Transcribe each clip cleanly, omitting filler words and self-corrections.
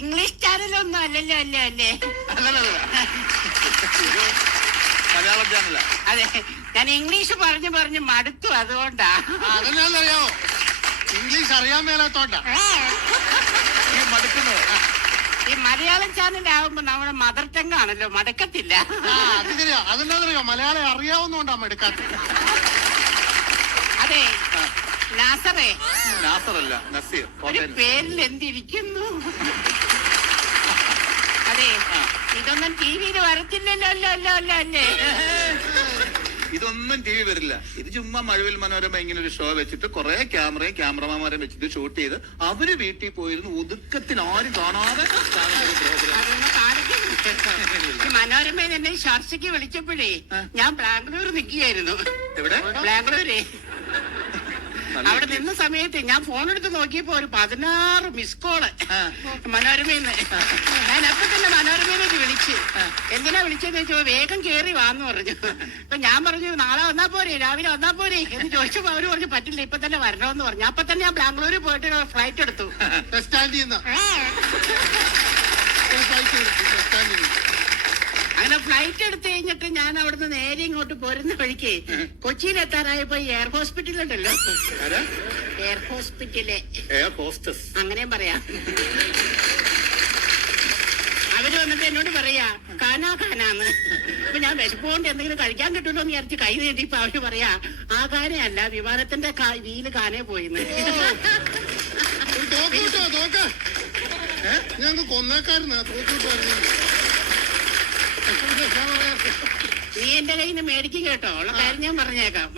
English ചാനലൊന്നും അല്ലല്ലോ അല്ലേ അല്ലേ? മലയാളം ചാനല. അതെ, ഞാൻ ഇംഗ്ലീഷ് പറഞ്ഞു പറഞ്ഞു മടുത്തു, അതുകൊണ്ടാ. അതെന്നാന്നറിയാമോ? ഇംഗ്ലീഷ് അറിയാൻ മേലാത്തോണ്ടാ മടുക്കുന്നത്. ഈ മലയാളം ചാനലാവുമ്പോ നമ്മുടെ മദർ ടങ് ആണല്ലോ, മടക്കത്തില്ല. അത് ശരിയാ. അതെന്നാന്നറിയോ? മലയാളം അറിയാവുന്നോണ്ടാ എടുക്കാത്ത. അതെ നാസറേ, നാസറല്ല നസീർ. ഒരു പേരിൽ എന്തിരിക്കുന്നു? അതെ, ഇതൊന്നും ടി വിയിൽ വരത്തില്ലല്ലോ അല്ലോ അല്ലോ അല്ലോ അല്ലേ? ഇതൊന്നും ടി വി വരില്ല. ഇത് ചുമ്മാ മഴവിൽ മനോരമ ഇങ്ങനെ ഒരു ഷോ വെച്ചിട്ട് കുറെ ക്യാമറയും ക്യാമറമാരെ വെച്ചിട്ട് ഷൂട്ട് ചെയ്ത് അവര് വീട്ടിൽ പോയിരുന്നു ഒതുക്കത്തിൽ ആരും കാണാതെ മനോരമയിൽ എന്നെ ചർച്ചയ്ക്ക് വിളിച്ചപ്പോഴേ ഞാൻ ബാംഗ്ലൂർ നിൽക്കുകയായിരുന്നു. എവിടെ? ബാംഗ്ലൂരേ. അവിടെ നിന്ന സമയത്ത് ഞാൻ ഫോൺ എടുത്ത് നോക്കിയപ്പോ ഒരു 16 മിസ് കോള് മനോരമയിന്ന്. ഞാൻ അപ്പൊ തന്നെ മനോരമയിലേക്ക് വിളിച്ച്. എന്തിനാ വിളിച്ചെന്ന് ചോദിച്ചോ, വേഗം കേറി വാന്ന് പറഞ്ഞു. അപ്പൊ ഞാൻ പറഞ്ഞു നാളെ വന്നാ പോരെ, രാവിലെ വന്നാ പോരെ എന്ന് ചോദിച്ചപ്പോ അവര് പറഞ്ഞു പറ്റില്ല, ഇപ്പൊ തന്നെ വരണമെന്ന് പറഞ്ഞു. അപ്പൊ തന്നെ ഞാൻ ബാംഗ്ലൂരിൽ പോയിട്ട് ഫ്ലൈറ്റ് എടുത്തു. ബസ് സ്റ്റാൻഡിൽ നിന്ന് അങ്ങനെ ഫ്ലൈറ്റ് എടുത്തു കഴിഞ്ഞിട്ട് ഞാൻ അവിടുന്ന് നേരെ ഇങ്ങോട്ട് പോരുന്ന വഴിക്ക് കൊച്ചിയിലെത്താറായപ്പോ എയർ ഹോസ്പിറ്റൽ ഉണ്ടല്ലോ, എയർ ഹോസ്പിറ്റല്, എയർ ഹോസ്റ്റസ് അങ്ങനെയും പറയാം. അവര് വന്നിട്ട് എന്നോട് പറയാ കാനാന്ന്. അപ്പൊ ഞാൻ വിശപ്പോണ്ട് എന്തെങ്കിലും കഴിക്കാൻ കിട്ടുമല്ലോ എന്ന് വിചാരിച്ച് കൈ നീട്ടിയപ്പോ അവര് പറയാ ആ കാനയല്ല, വിമാനത്തിന്റെ വീല് കാനേ പോയിന്ന്. ഞങ്ങൾക്ക് കൊന്നേക്കാരുന്ന നീ എന്റെ കയ്യിൽ നിന്ന് മേടിക്കും കേട്ടോ, ഉള്ള കാര്യം ഞാൻ പറഞ്ഞേക്കാം.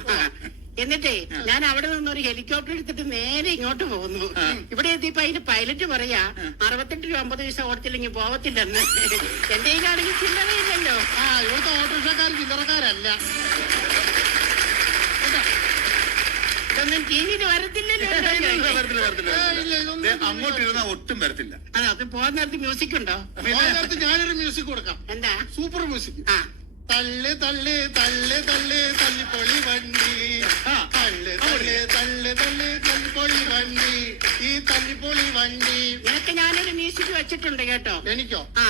എന്നിട്ടേ ഞാൻ അവിടെ നിന്നൊരു ഹെലികോപ്റ്റർ എടുത്തിട്ട് നേരെ ഇങ്ങോട്ട് പോകുന്നു. ഇവിടെ എത്തിയപ്പോ അതിന്റെ പൈലറ്റ് പറയാ 68 രൂപ 50 പൈസ ഓടത്തില്ലെങ്കിൽ പോവത്തില്ലെന്ന്. എന്റെ കയ്യിലാണെങ്കിൽ ചില്ലറയില്ലല്ലോ. ഇവിടുത്തെ ഓട്ടോറിക്ഷക്കാർ ചില്ലറക്കാരല്ല. ഇതൊന്നും ടി വിയിൽ വരത്തില്ലല്ലോ. അങ്ങോട്ട് ഇരുന്നാ ഒട്ടും വരത്തില്ല. അതെ, അത് പോകാൻ നേരത്ത് മ്യൂസിക് ഉണ്ടോ? ഞാനൊരു മ്യൂസിക് കൊടുക്കാം. എന്താ? Super music. ആ, തള്ളി തള്ളി തള്ളി തള്ളി തല്ലിപ്പൊളി വണ്ടി, തള്ളി തള്ളി തള്ളി തള്ളി തല്ലിപ്പൊളി വണ്ടി, ഈ തല്ലിപ്പൊളി വണ്ടി. നിനക്ക് ഞാനൊരു മ്യൂസിക് വെച്ചിട്ടുണ്ട് കേട്ടോ. എനിക്കോ? ആ,